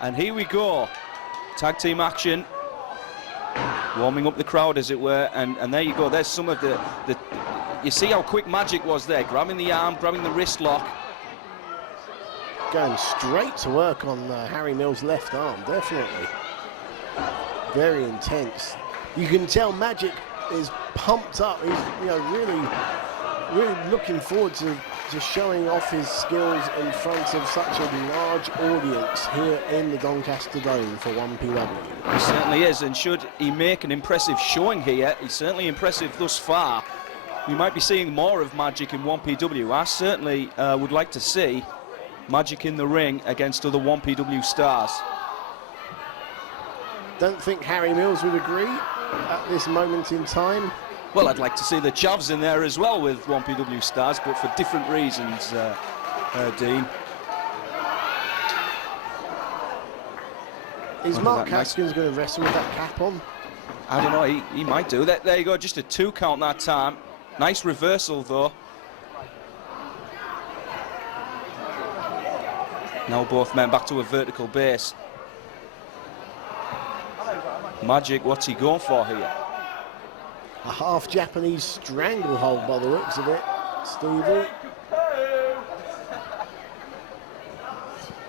And here we go. Tag team action. Warming up the crowd, as it were. And there you go. There's some of the you see how quick Magic was there. Grabbing the arm, grabbing the wrist lock. Going straight to work on Harry Mills' left arm, definitely. Very intense. You can tell Magic is pumped up. He's really looking forward to showing off his skills in front of such a large audience here in the Doncaster Dome for 1PW. He certainly is, and should he make an impressive showing here, he's certainly impressive thus far. We might be seeing more of Magic in 1PW. I certainly would like to see Magic in the ring against other 1PW stars. Don't think Harry Mills would agree at this moment in time. Well, I'd like to see the Chavs in there as well with 1PW stars, but for different reasons, Dean. Is Mark Haskins going to wrestle with that cap on? I don't know, he might do that. There you go, just a 2 count that time. Nice reversal, though. Now both men back to a vertical base. Magic, what's he going for here? A half Japanese stranglehold by the looks of it, Stevie.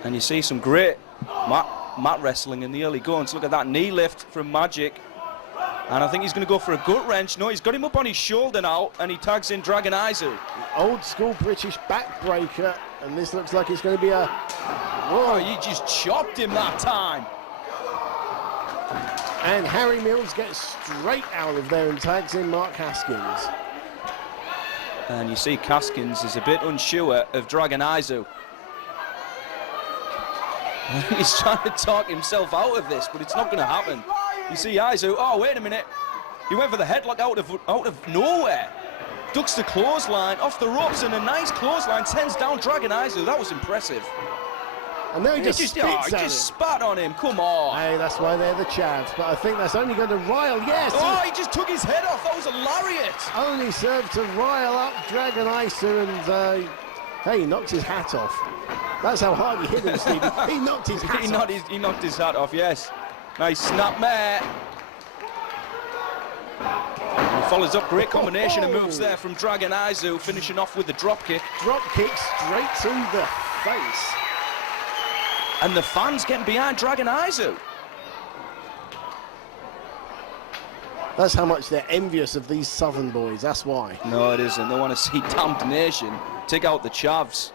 And you see some great mat wrestling in the early goings. Look at that knee lift from Magic. And I think he's going to go for a gut wrench. No, he's got him up on his shoulder now, and he tags in Dragon Izu. Old school British backbreaker, and this looks like it's going to be a... Whoa, he just chopped him that time. And Harry Mills gets straight out of there and tags in Mark Haskins. And you see Haskins is a bit unsure of Dragon Izu. He's trying to talk himself out of this, but it's not going to happen. You see Izu, oh, wait a minute. He went for the headlock out of nowhere. Ducks the clothesline off the ropes, and a nice clothesline sends down Dragon Izu. That was impressive. And then he just spat on him, come on. Hey, that's why they're the Chavs, but I think that's only going to rile, yes! Oh, he just took his head off, that was a lariat! Only served to rile up Dragon Izu, and hey, he knocked his hat off. That's how hard he hit him, Stevie. He knocked his hat off. He knocked his hat off, yes. Nice snap there. He follows up, great combination of moves there from Dragon Izu, finishing off with the drop kick. Drop kick straight to the face. And the fans getting behind Dragon Izu. That's how much they're envious of these Southern boys, that's why. No, it isn't. They want to see Damned Nation take out the Chavs.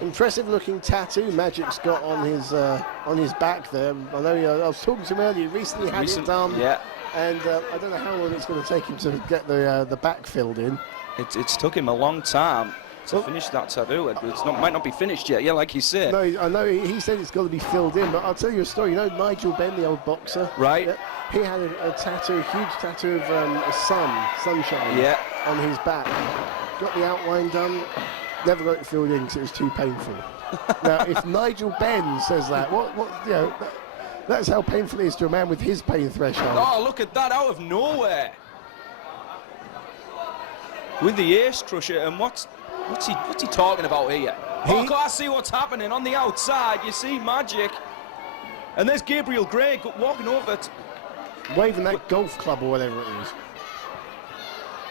Impressive looking tattoo Magic's got on his back there. I know I was talking to him earlier, he recently had it done. Yeah. And I don't know how long it's going to take him to get the back filled in. It's took him a long time to finish that tattoo. Might not be finished yet, yeah, like you said. No, I know he said it's got to be filled in, but I'll tell you a story. You know Nigel Benn, the old boxer? Right. Yeah, he had a tattoo, a huge tattoo of a sunshine on his back. Got the outline done, never got it filled in because it was too painful. Now, if Nigel Benn says that, that's how painful it is to a man with his pain threshold. Oh, look at that, out of nowhere. With the ace crusher, and what's he talking about here? Oh, I see what's happening on the outside. You see Magic. And there's Gabriel Gray walking over. Waving that golf club or whatever it is.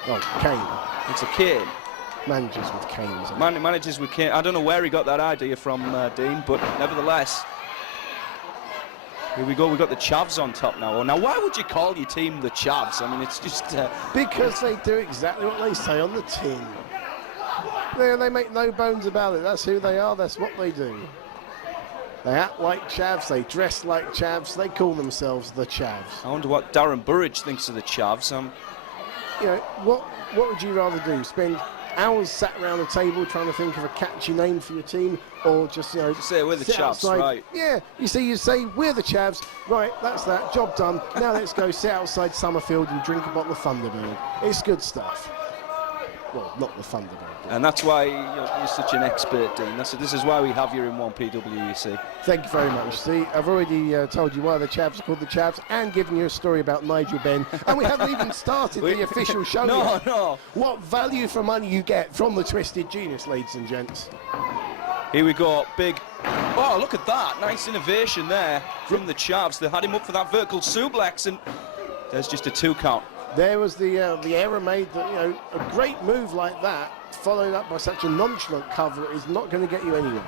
Oh, cane. It's a cane. Managers with canes. Managers with cane. I don't know where he got that idea from, Dean, but nevertheless. Here we go, we've got the Chavs on top now. Now, why would you call your team the Chavs? I mean, it's just... because they do exactly what they say on the tin. They make no bones about it. That's who they are, that's what they do. They act like Chavs, they dress like Chavs, they call themselves the Chavs. I wonder what Darren Burridge thinks of the Chavs. You know, what would you rather do? Spend hours sat around a table trying to think of a catchy name for your team, or just, you know, say we're the Chavs, right? Yeah, you say we're the Chavs, right, that's that, job done. Now let's go sit outside Summerfield and drink a bottle of Thunderbird. It's good stuff. Well, not the Thunderbird. And that's why you're such an expert, Dean. This is why we have you in 1PW, you see. Thank you very much. See, I've already told you why the Chavs are called the Chavs and given you a story about Nigel Benn. And we haven't even started the official show yet. No. What value for money you get from the Twisted Genius, ladies and gents. Here we go. Big Oh, look at that. Nice innovation there from the Chavs. They had him up for that vertical suplex, and there's just a 2 count. There was the error made that, you know, a great move like that, followed up by such a nonchalant cover, is not going to get you anywhere.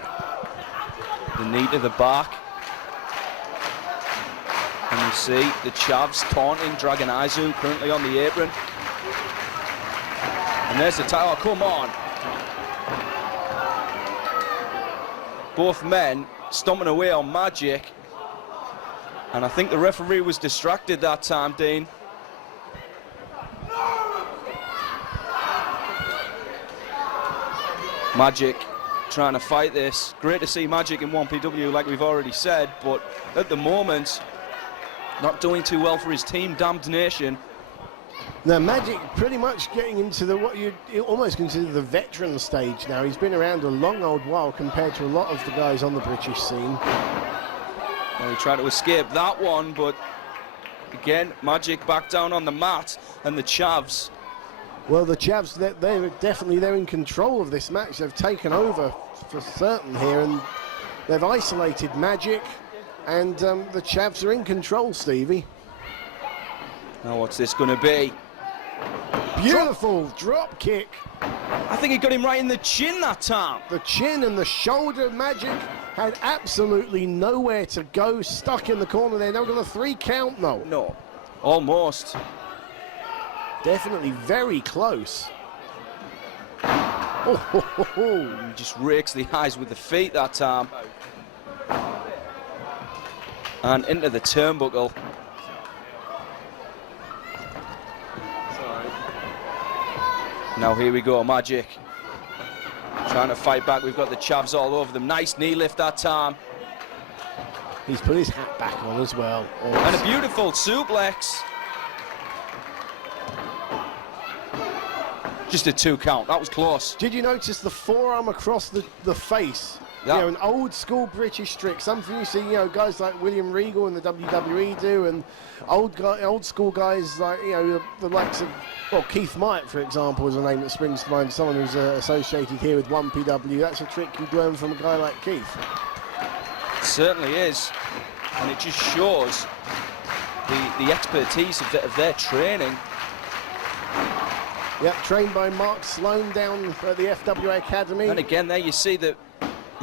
The knee to the back. And you see the Chavs taunting Dragon Aizu currently on the apron. And there's the title. Oh, come on. Both men stomping away on Magic. And I think the referee was distracted that time, Dean. Magic trying to fight this. Great to see Magic in 1PW, like we've already said, but at the moment, not doing too well for his team, Damned Nation. Now, Magic pretty much getting into the what you almost consider the veteran stage now. He's been around a long old while compared to a lot of the guys on the British scene. Well, he tried to escape that one, but again, Magic back down on the mat, and the Chavs. Well, the Chavs, they're in control of this match. They've taken over for certain here, and they've isolated Magic, and the Chavs are in control, Stevie. Now what's this going to be? Beautiful drop kick. I think he got him right in the chin that time. The chin and the shoulder. Magic had absolutely nowhere to go, stuck in the corner there. Now we've got a 3 count, no. No, almost. Definitely very close. Oh, ho, ho, ho. He just rakes the eyes with the feet that time. And into the turnbuckle. Now here we go, Magic. Trying to fight back. We've got the Chavs all over them. Nice knee lift that time. He's put his hat back on as well. Oh. And a beautiful suplex. Just a 2 count. That was close. Did you notice the forearm across the face? Yeah. You know, an old school British trick, something you see, you know, guys like William Regal in the WWE do, and old school guys like, you know, the likes of, well, Keith Mike, for example, is a name that springs to mind, someone who's associated here with 1PW. That's a trick you'd learn from a guy like Keith. It certainly is, and it just shows the expertise of their training. Yep, trained by Mark Sloan down at the FWA Academy. And again, there you see the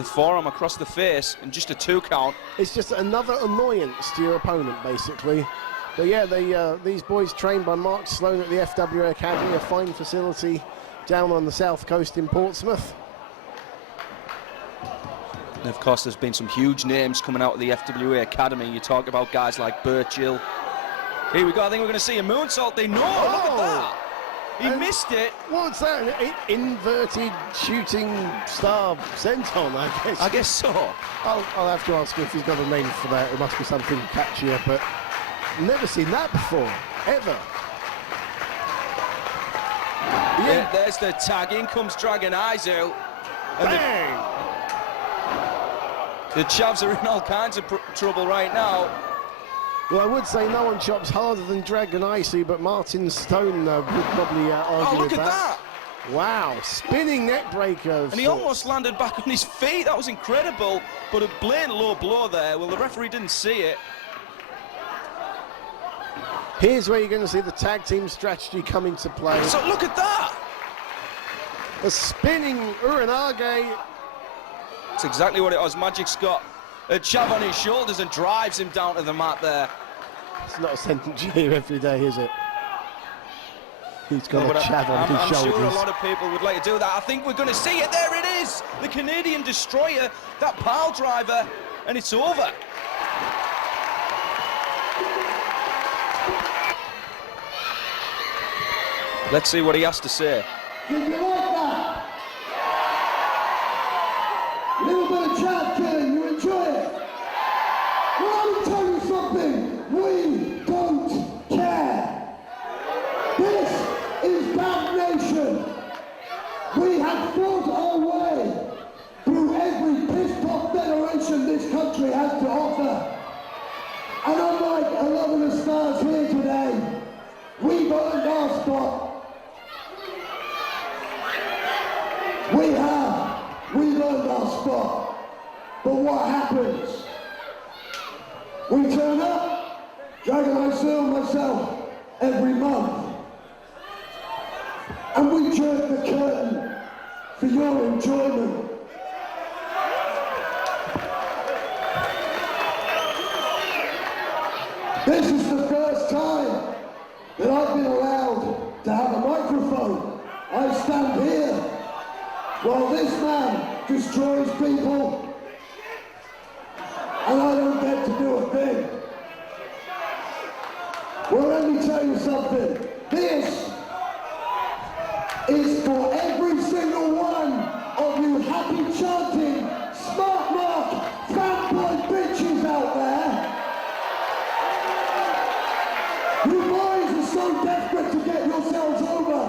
forearm across the face, and just a 2 count. It's just another annoyance to your opponent, basically. But yeah, these boys trained by Mark Sloan at the FWA Academy, a fine facility down on the south coast in Portsmouth. And of course, there's been some huge names coming out of the FWA Academy. You talk about guys like Birchill. Here we go. I think we're going to see a moonsault. They know. Oh. Look at that. He missed it. What's that? Inverted shooting star senton, I guess. I guess so. I'll have to ask him if he's got a name for that. It must be something catchier, but never seen that before, ever. Yeah, there's the tag. In comes Dragon Aizu. Bang! The Chavs are in all kinds of trouble right now. Well, I would say no one chops harder than Dragon Aizu, but Martin Stone would probably argue look with at that. Wow, spinning neck breaker. And he almost landed back on his feet. That was incredible, but a blatant low blow there. Well, the referee didn't see it. Here's where you're going to see the tag team strategy come into play. So look at that. A spinning Uranage. That's exactly what it was. Magic's got a Chav on his shoulders and drives him down to the mat there. It's not a sentence you hear every day, is it? He's got a Chav on his shoulders. I'm sure a lot of people would like to do that. I think we're going to see it. There it is. The Canadian Destroyer, that pile driver, and it's over. Let's see what he has to say. Did you like that? Little bit of Chav killing, you enjoy it? Well, let me tell you something, we don't care. This is Bad Nation. We have fought our way through every piss-poor federation this country has to offer. And unlike a lot of the stars here today, we've earned our spot. We turn up, Dragon I film myself every month. And we jerk the curtain for your enjoyment. This is the first time that I've been allowed to have a microphone. I stand here while this man destroys people, and I don't get to do a thing. Well, let me tell you something. This is for every single one of you happy chanting, smart mark, fanboy bitches out there. You boys are so desperate to get yourselves over.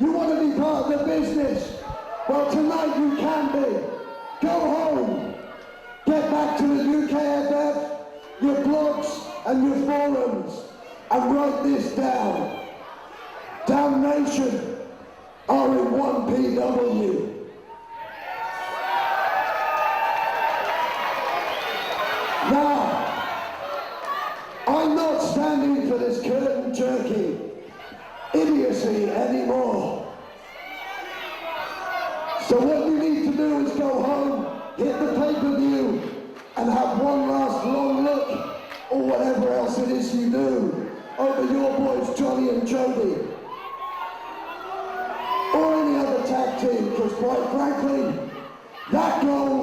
You want to be part of the business. Well, tonight you can be. Go home. Get back to the UKFF, your blogs and your forums, and write this down. Damnation are in 1PW. Now, I'm not standing for this curtain jerking idiocy anymore. So what you need to do is go home, hit the pay-per-view, and have one last long look, or whatever else it is you do, over your boys Johnny and Jody. Or any other tag team, because quite frankly, that goal